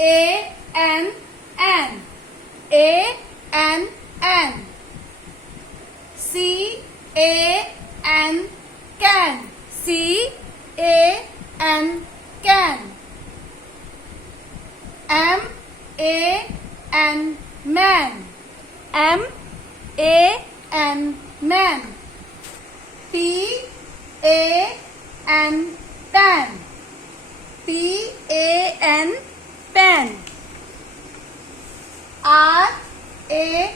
A N N, A N N. C A N, can, C A N, can. M A N, man, M A N, man. P A N, pan, P A N, pen. R A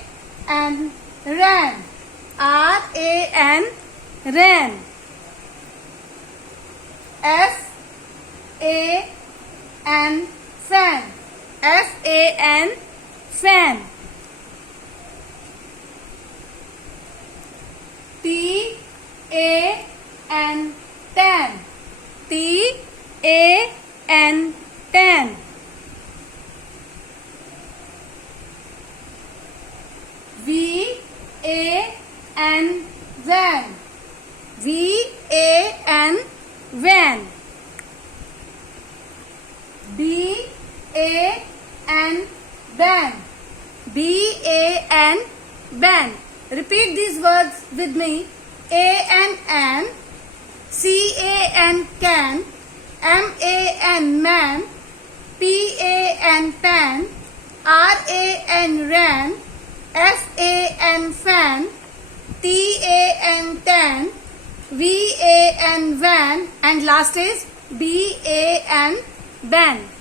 N, ran, R A N, ran. F A N, fan, F A N, fan. T A N, tan, T A N, tan. V A N, van, V A N, van. B A N, ban, B A N, ban. Repeat these words with me. A N N, C A N, can, M A N, man, P A N, pan, R A N, ran, F A N, fan, T A N, tan, V A N, van, and last is B A N, ban.